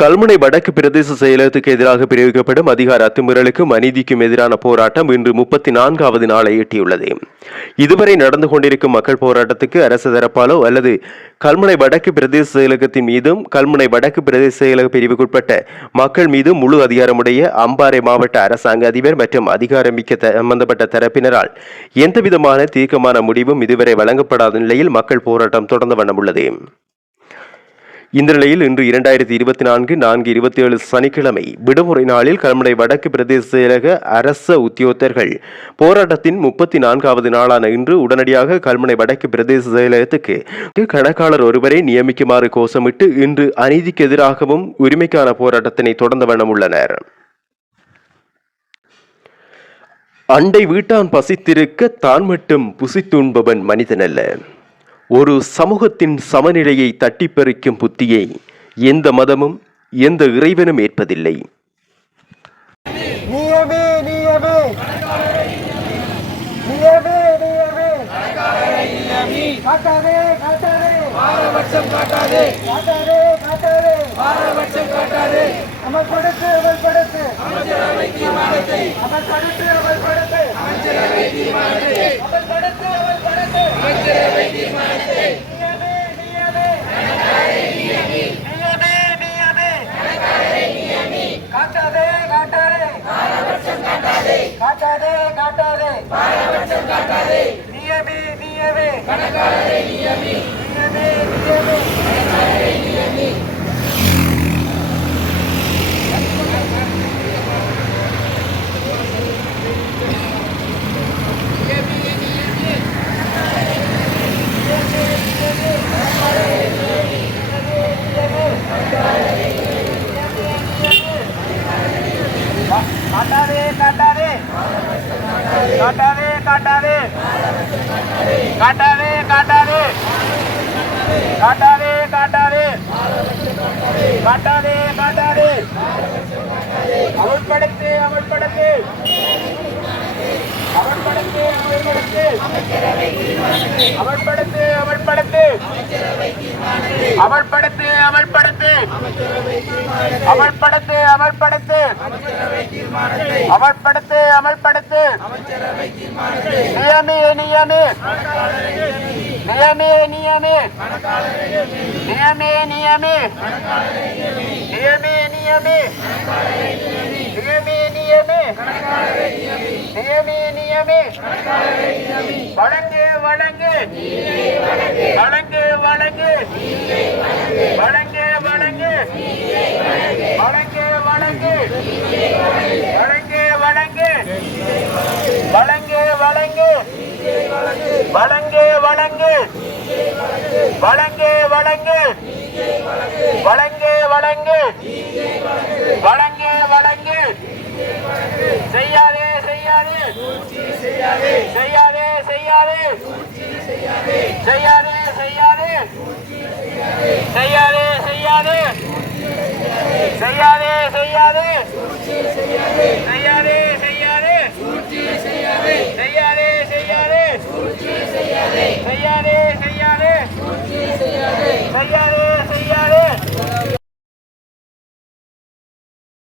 கல்முனை வடக்கு பிரதேச செயலகத்துக்கு எதிராக பிரிவிக்கப்படும் அதிகார அத்துமீறலுக்கும் அநீதிக்கும் எதிரான போராட்டம் இன்று முப்பத்தி நான்காவது நாளை எட்டியுள்ளது. இதுவரை நடந்து கொண்டிருக்கும் மக்கள் போராட்டத்துக்கு அரசு தரப்பாலோ அல்லது கல்முனை வடக்கு பிரதேச செயலகத்தின் மீதும் கல்முனை வடக்கு பிரதேச செயலக பிரிவுக்குட்பட்ட மக்கள் மீதும் முழு அதிகாரமுடைய அம்பாறை மாவட்ட அரசாங்க அதிபர் மற்றும் அதிகாரமிக்க சம்பந்தப்பட்ட தரப்பினரால் எந்தவிதமான தீர்க்கமான முடிவும் இதுவரை வழங்கப்படாத நிலையில் மக்கள் போராட்டம் தொடர்ந்த வண்ணம் உள்ளது. இந்த நிலையில் இன்று இரண்டாயிரத்தி இருபத்தி நான்கு நான்கு இருபத்தி ஏழு சனிக்கிழமை விடுமுறை நாளில் கல்முனை வடக்கு பிரதேச செயலக அரச உத்தியோகத்தர்கள் போராட்டத்தின் முப்பத்தி நான்காவது நாளான இன்று உடனடியாக கல்முனை வடக்கு பிரதேச செயலகத்துக்கு கணக்காளர் ஒருவரை நியமிக்குமாறு கோஷமிட்டு இன்று அநீதிக்கு எதிராகவும் உரிமைக்கான போராட்டத்தினை தொடர்ந்த வண்ணம் உள்ளனர். அண்டை வீட்டான் பசித்திருக்க தான் மட்டும் புசித்துண்பவன் மனிதனல்ல. ஒரு சமூகத்தின் சமநிலையை தட்டிப்பறிக்கும் புத்தியை எந்த மதமும் எந்த இறைவனும் ஏற்பதில்லை. நியமே நியமே நியமே நியமே காட்டாதே காட்டாதே பாரபட்சம் காட்டாதே காட்டாதே காட்டாதே பாரபட்சம் காட்டாதே அமல்படுத்து அமல்படுத்து அமைச்சரவை தீர்மானத்தை அமல்படுத்து அமல்படுத்து அமைச்சரவை தீர்மானத்தை அமல்படுத்து அமல்படுத்து அமைச்சரவை தீர்மானத்தை நியமே நியமே நியமே நியமே காட்டாதே காட்டாதே காட்டாதே காட்டாதே. பாரபட்சம் காட்டாதே நியமே நியமே கணக்காளரை நியமி நியமே நியமே காட்டாதே. காட்டாதே காட்டாதே. காட்டாதே காட்டாதே. காட்டாதே காட்டாதே. அமுல்படுத்து அமுல்படுத்து. அமல்படுத்து அமல்படுத்து அமல்படுத்து அமல்படுத்து அமல்படுத்து அமல்படுத்து அமல்படுத்து அமல்படுத்து அமல்படுத்து நியமி நியமே நியமி நியமே நியமி நியமே நியமி நியமே நியமி நியமி நியமே நியமே. வழங்கு வழங்கு வழங்கு. வழங்கு வழங்கு. வழங்கு வழங்கு. வழங்கு வழங்கு. வழங்கு வழங்கு. வழங்கு வழங்கு. வழங்கு வழங்கு. வழங்கு வழங்கு. வழங்கு வழங்கு. வழங்கு செய்யாதே செய்யாதே செய்யாதே. செய்யாதே செய்யாதே. செய்யாதே செய்யாதே. செய்யாதே செய்யாதே. செய்யாதே செய்யாதே. செய்யாதே செய்யாதே. செய்யாதே செய்யாதே. செய்யாதே செய்யாதே செய்யாதே